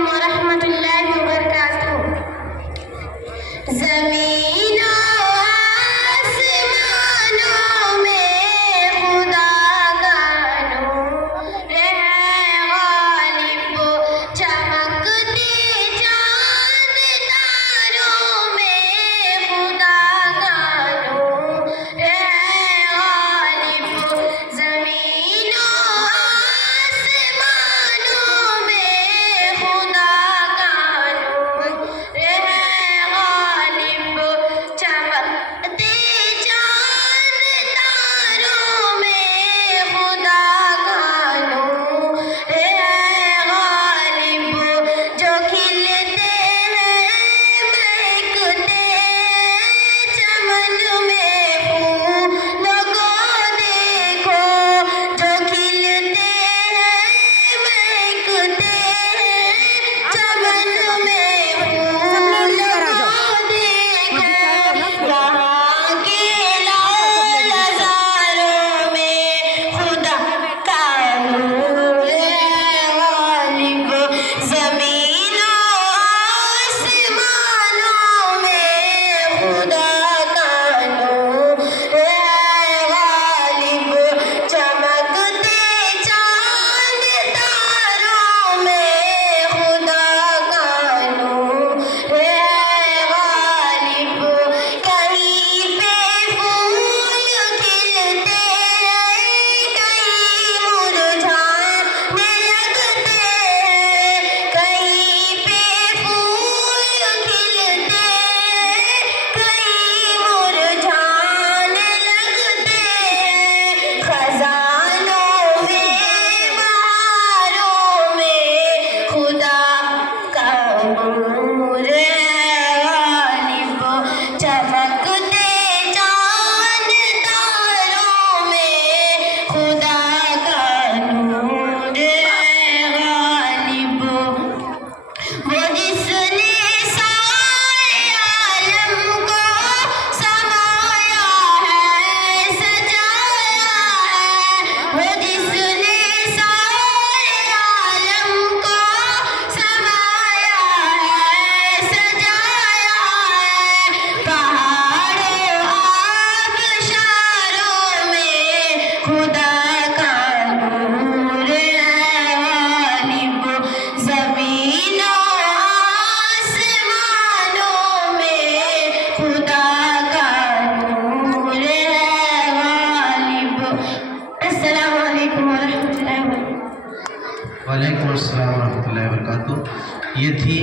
علیکم ورحمۃ اللہ وبرکاتہ۔ زمین و آسمانوں میں خدا کا نور ہے غالب، چمکتے چاند تاروں میں خدا کا نور ہے غالب، زمین و آسمانوں میں خدا کا نور ہے غالب، چمکتے چاند تاروں میں خدا کا نور ہے غالب، جو کھلتے ہیں مہکتے چمن میں پھولوں کو دیکھو، جو کھلتے ہیں مہکتے چمن میں پھولوں کو دیکھو، یہاں کے لال ہزاروں میں خدا کا نور ہے غالب، زمین و آسمانوں میں خدا کا نور ہے غالب، چمکتے چاند تاروں میں خدا کا نور ہے غالب، کہیں پہ پھول کھلتے ہیں کہیں مرجھانے لگتے ہیں، کہیں پہ پھول کھلتے ہیں کہیں مرجھانے لگتے ہیں، خزانوں میں بہاروں میں خدا کا نور ہے غالب، چمکتے چاند تاروں میں خدا کا نور ہے غالب، وہ جس نے سارے عالم کو سمایا ہے سجایا ہے، وہ جس نے سارے عالم کو سمایا ہے سجایا ہے، پہاڑوں آبشاروں میں خدا کا نور ہے غالب، زمین و آسمانوں میں خدا کا نور ہے غالب۔ السلام علیکم ورحمۃ اللہ وبرکاتہ۔ وعلیکم السلام ورحمۃ اللہ وبرکاتہ۔ یہ تھی